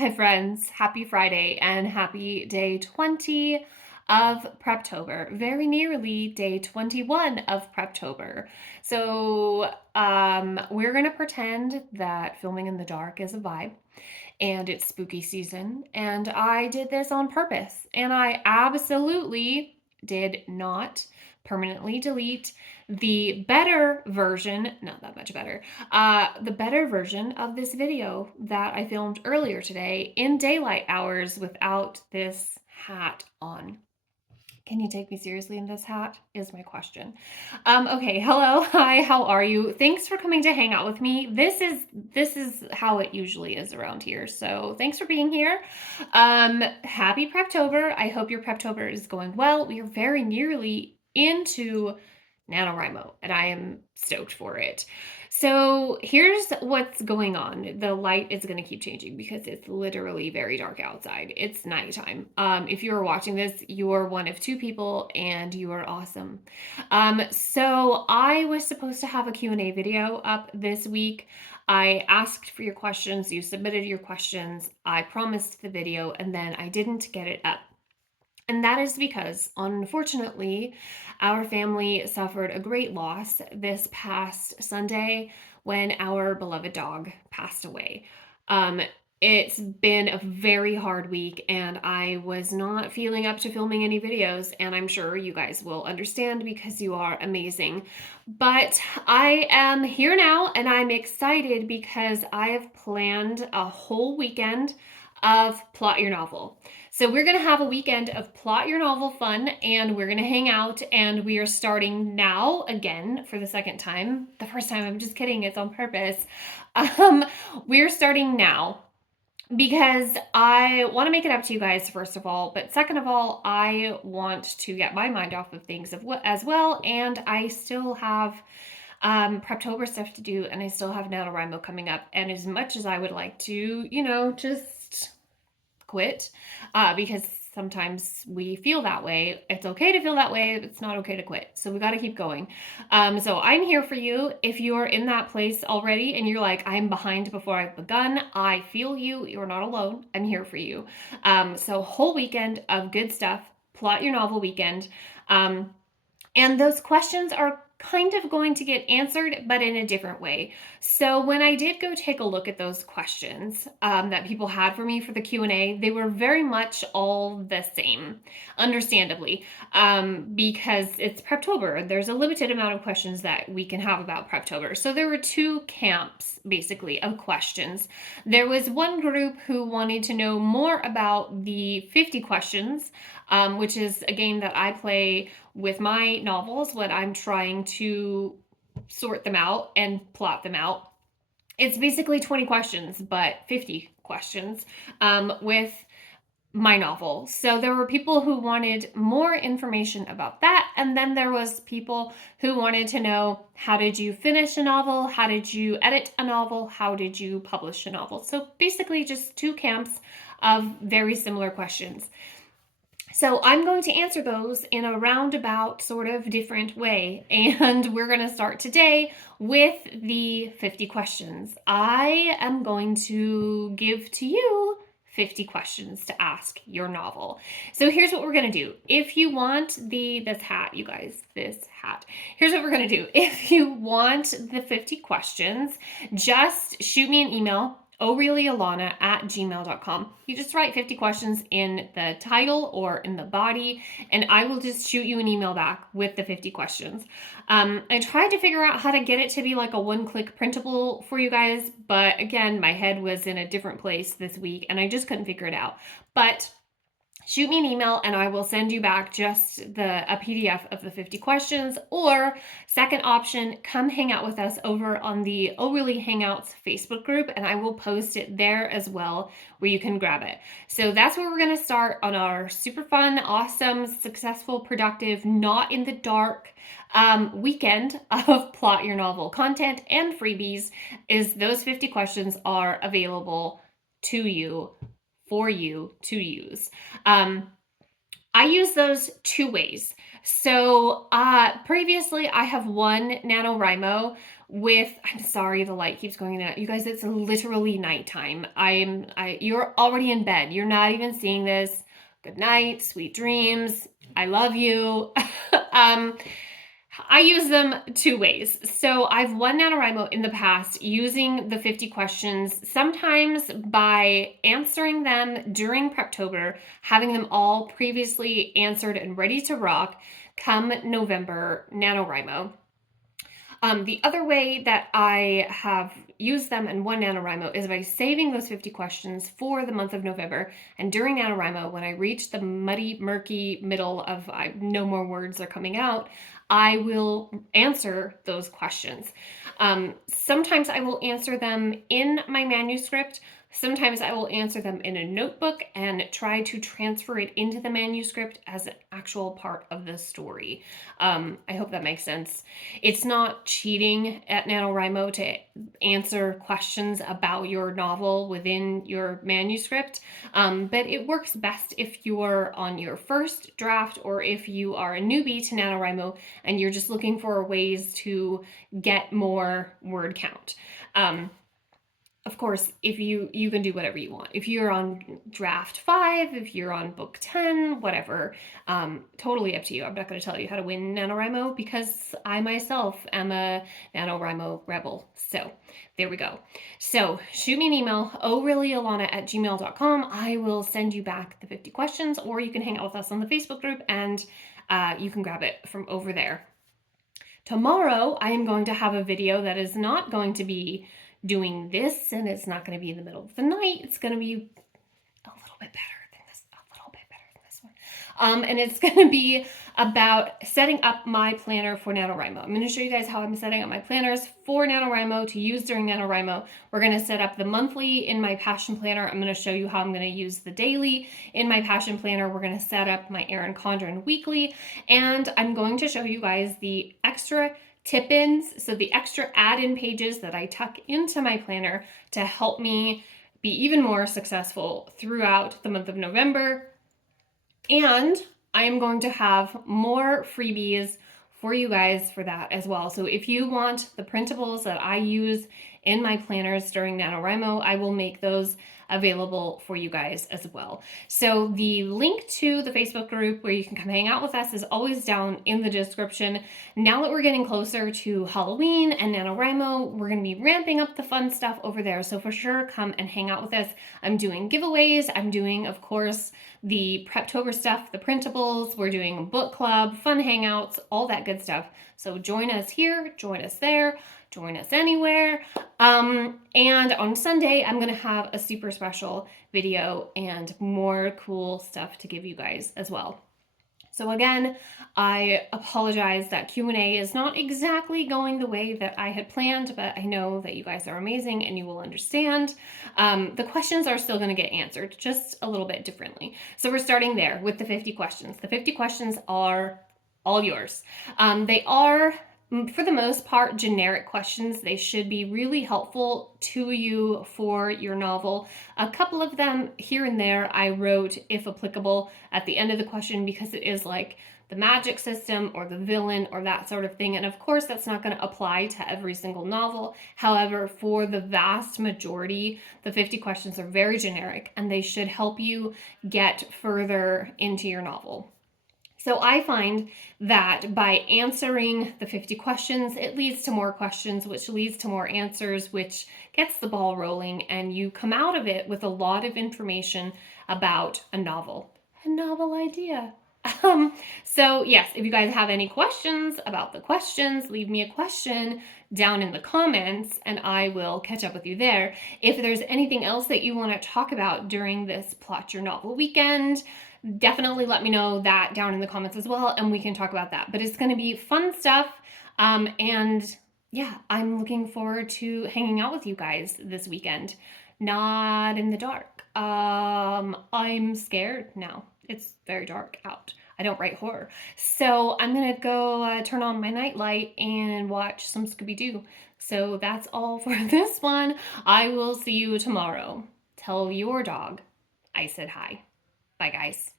Hi friends, happy Friday and happy day 20 of Preptober. Very nearly day 21 of Preptober. So we're gonna pretend that filming in the dark is a vibe and it's spooky season. And I did this on purpose. And I absolutely did not permanently delete the better version, not that much better, the better version of this video that I filmed earlier today in daylight hours without this hat on. Can you take me seriously in this hat is my question. Okay, hello, hi, how are you? Thanks for coming to hang out with me. This is how it usually is around here. So thanks for being here. Happy Preptober. I hope your Preptober is going well. We are very nearly into NaNoWriMo, and I am stoked for it. So here's what's going on. The light is going to keep changing because it's literally very dark outside. It's nighttime. If you are watching this, you are one of two people and you are awesome. So I was supposed to have a Q&A video up this week. I asked for your questions. You submitted your questions. I promised the video and then I didn't get it up. And that is because, unfortunately, our family suffered a great loss this past Sunday when our beloved dog passed away. It's been a very hard week, and I was not feeling up to filming any videos, and I'm sure you guys will understand because you are amazing. But I am here now, and I'm excited because I have planned a whole weekend of Plot Your Novel. So we're going to have a weekend of Plot Your Novel fun, and we're going to hang out, and we are starting now again for the second time. The first time, I'm just kidding, it's on purpose. We're starting now because I want to make it up to you guys, first of all, but second of all, I want to get my mind off of things as well, and I still have Preptober stuff to do, and I still have NaNoWriMo coming up, and as much as I would like to, just quit, because sometimes we feel that way. It's okay to feel that way. It's not okay to quit. So we got to keep going. So I'm here for you. If you're in that place already and you're like, I'm behind before I've begun, I feel you. You're not alone. I'm here for you. So whole weekend of good stuff. Plot Your Novel weekend. And those questions are kind of going to get answered, but in a different way. So when I did go take a look at those questions that people had for me for the Q&A, they were very much all the same, understandably, because it's Preptober. There's a limited amount of questions that we can have about Preptober. So there were two camps, basically, of questions. There was one group who wanted to know more about the 50 questions, which is a game that I play with my novels when I'm trying to sort them out and plot them out. It's basically 20 questions, but 50 questions with my novel. So there were people who wanted more information about that, and then there was people who wanted to know, how did you finish a novel? How did you edit a novel? How did you publish a novel? So basically just two camps of very similar questions. So I'm going to answer those in a roundabout sort of different way. And we're going to start today with the 50 questions. I am going to give to you 50 questions to ask your novel. So here's what we're going to do. If you want this hat, you guys, this hat, here's what we're going to do. If you want the 50 questions, just shoot me an email, oreallyalana@gmail.com. You just write 50 questions in the title or in the body, and I will just shoot you an email back with the 50 questions. I tried to figure out how to get it to be like a one-click printable for you guys, but again, my head was in a different place this week, and I just couldn't figure it out. But shoot me an email and I will send you back just a PDF of the 50 questions, or second option, come hang out with us over on the Oh Really Hangouts Facebook group, and I will post it there as well where you can grab it. So that's where we're going to start on our super fun, awesome, successful, productive, not in the dark weekend of Plot Your Novel content and freebies. Is those 50 questions are available to you, for you to use. I use those two ways. So previously I have one NaNoWriMo with, I'm sorry, the light keeps going out. You guys, it's literally nighttime. You're already in bed. You're not even seeing this. Good night, sweet dreams. I love you. um, I use them two ways. So I've won NaNoWriMo in the past using the 50 questions, sometimes by answering them during Preptober, having them all previously answered and ready to rock come November NaNoWriMo. The other way that I have used them in one NaNoWriMo is by saving those 50 questions for the month of November. And during NaNoWriMo, when I reach the muddy, murky middle of no more words are coming out, I will answer those questions. Sometimes I will answer them in my manuscript. Sometimes I will answer them in a notebook and try to transfer it into the manuscript as an actual part of the story. I hope that makes sense. It's not cheating at NaNoWriMo to answer questions about your novel within your manuscript, but it works best if you're on your first draft or if you are a newbie to NaNoWriMo and you're just looking for ways to get more word count. Of course, if you can do whatever you want. If you're on draft 5, if you're on book 10, whatever, totally up to you. I'm not going to tell you how to win NaNoWriMo because I myself am a NaNoWriMo rebel. So there we go. So shoot me an email, ohreallyalana@gmail.com. I will send you back the 50 questions, or you can hang out with us on the Facebook group and you can grab it from over there. Tomorrow, I am going to have a video that is not going to be doing this, and it's not going to be in the middle of the night. It's going to be a little bit better than this, one. And it's going to be about setting up my planner for NaNoWriMo. I'm going to show you guys how I'm setting up my planners for NaNoWriMo to use during NaNoWriMo. We're going to set up the monthly in my Passion Planner. I'm going to show you how I'm going to use the daily in my Passion Planner. We're going to set up my Erin Condren weekly, and I'm going to show you guys the extra tip-ins, so the extra add-in pages that I tuck into my planner to help me be even more successful throughout the month of November. And I am going to have more freebies for you guys for that as well. So if you want the printables that I use in my planners during NaNoWriMo, I will make those available for you guys as well. So the link to the Facebook group where you can come hang out with us is always down in the description. Now that we're getting closer to Halloween and NaNoWriMo, we're going to be ramping up the fun stuff over there. So for sure, come and hang out with us. I'm doing giveaways. I'm doing, of course, the Preptober stuff, the printables. We're doing a book club, fun hangouts, all that good stuff. So join us here, join us there, join us anywhere. And on Sunday, I'm going to have a super special video and more cool stuff to give you guys as well. So again, I apologize that Q&A is not exactly going the way that I had planned, but I know that you guys are amazing and you will understand. The questions are still going to get answered just a little bit differently. So we're starting there with the 50 questions. The 50 questions are all yours. They are, for the most part, generic questions. They should be really helpful to you for your novel. A couple of them here and there I wrote, if applicable, at the end of the question because it is like the magic system or the villain or that sort of thing. And of course, that's not going to apply to every single novel. However, for the vast majority, the 50 questions are very generic and they should help you get further into your novel. So I find that by answering the 50 questions, it leads to more questions, which leads to more answers, which gets the ball rolling, and you come out of it with a lot of information about a novel idea. So yes, if you guys have any questions about the questions, leave me a question down in the comments and I will catch up with you there. If there's anything else that you want to talk about during this Plot Your Novel weekend, definitely let me know that down in the comments as well and we can talk about that. But it's going to be fun stuff. And yeah, I'm looking forward to hanging out with you guys this weekend. Not in the dark. I'm scared now. It's very dark out. I don't write horror. So I'm going to go turn on my nightlight and watch some Scooby-Doo. So that's all for this one. I will see you tomorrow. Tell your dog I said hi. Bye, guys.